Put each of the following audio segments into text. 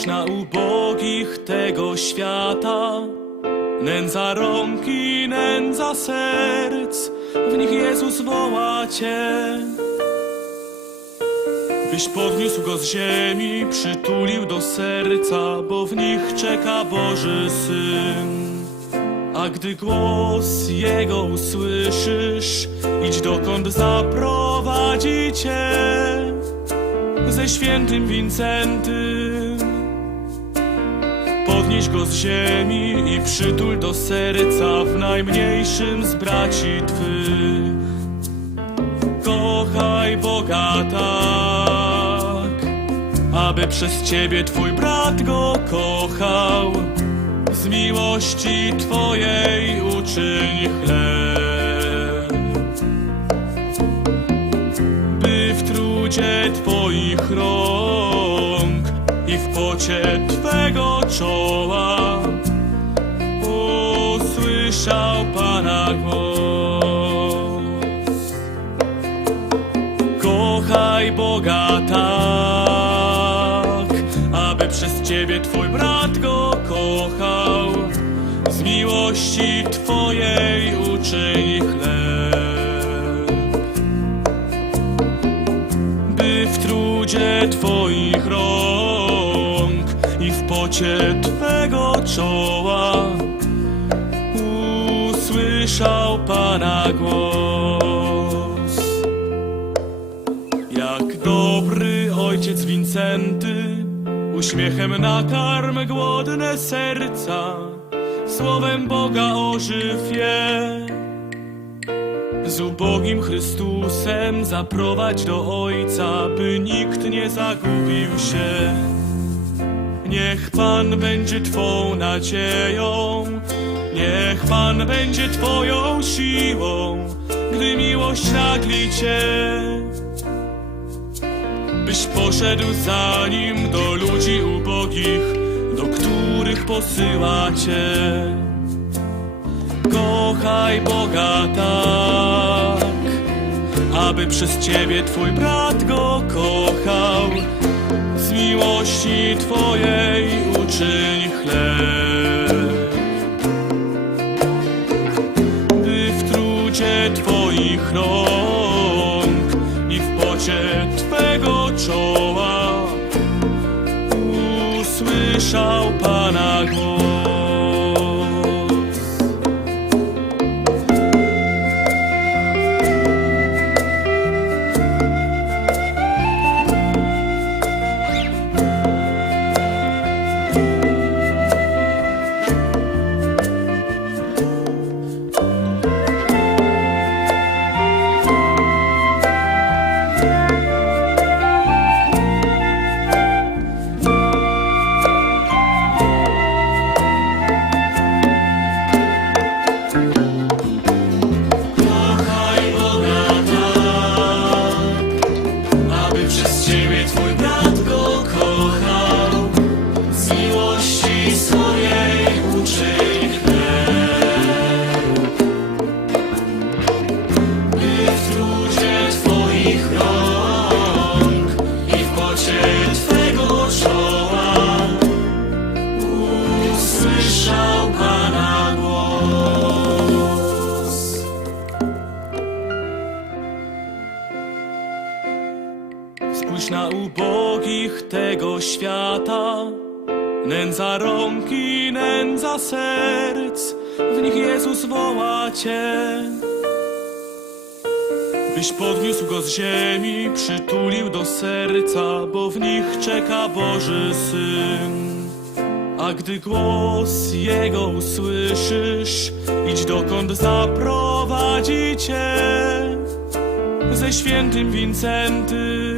Spójrz na ubogich tego świata, nędza rąk i nędza serc, w nich Jezus woła Cię. Byś podniósł go z ziemi, przytulił do serca, bo w nich czeka Boży Syn. A gdy głos Jego usłyszysz, idź dokąd zaprowadzi Cię ze świętym Wincentym. Podnieś go z ziemi i przytul do serca w najmniejszym z braci Twych. Kochaj Boga tak, aby przez Ciebie Twój brat go kochał. Z miłości Twojej uczyń chleb. By w trudzie Twoich rąk w pocie Twego czoła usłyszał Pana głos. Kochaj Boga tak, aby przez Ciebie Twój brat go kochał. Z miłości Twojej uczyń chleb. By w trudzie Twoich rąk pocie Twego czoła usłyszał Pana głos. Jak dobry ojciec Wincenty, uśmiechem nakarm głodne serca, słowem Boga ożyw je. Z ubogim Chrystusem zaprowadź do Ojca, by nikt nie zagubił się. Niech Pan będzie Twą nadzieją, niech Pan będzie Twoją siłą, gdy miłość nagli Cię. Byś poszedł za Nim do ludzi ubogich, do których posyła Cię. Kochaj Boga tak, aby przez Ciebie Twój brat go kochał. Miłości Twojej uczyń chleb. By w trudzie Twoich rąk i w pocie Twego czoła usłyszał Pana głos. Na ubogich tego świata, nędza rąk i nędza serc, w nich Jezus woła Cię. Byś podniósł go z ziemi, przytulił do serca, bo w nich czeka Boży Syn. A gdy głos Jego usłyszysz, idź dokąd zaprowadzi Cię ze świętym Wincentym.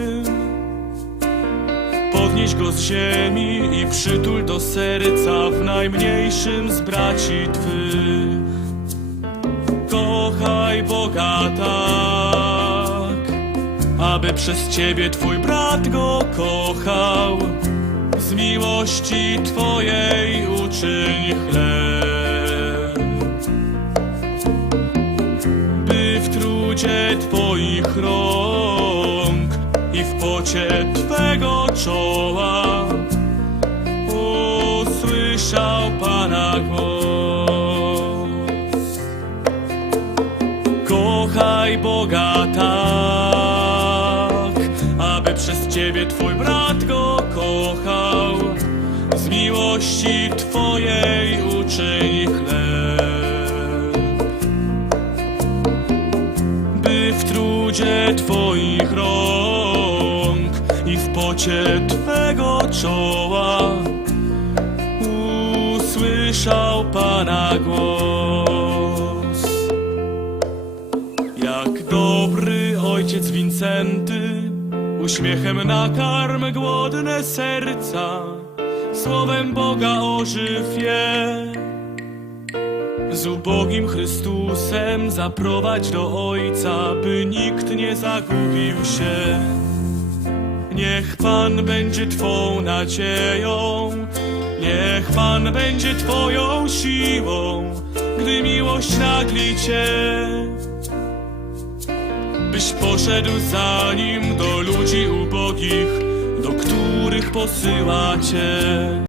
Podnieś go z ziemi i przytul do serca w najmniejszym z braci Twych. Kochaj Boga tak, aby przez Ciebie Twój brat go kochał. Z miłości Twojej uczyń chleb. By w trudzie Twoich rąk w pocie Twego czoła usłyszał Pana głos. Kochaj Boga tak, aby przez Ciebie Twój brat go kochał. Z miłości Twojej uczyń chleb. By w trudzie Twoich rąk pocie Twego czoła usłyszał Pana głos. Jak dobry ojciec Wincenty, uśmiechem nakarm głodne serca, słowem Boga ożyw je. Z ubogim Chrystusem zaprowadź do Ojca, by nikt nie zagubił się. Niech Pan będzie Twą nadzieją, niech Pan będzie Twoją siłą, gdy miłość nagli Cię. Byś poszedł za Nim do ludzi ubogich, do których posyła Cię.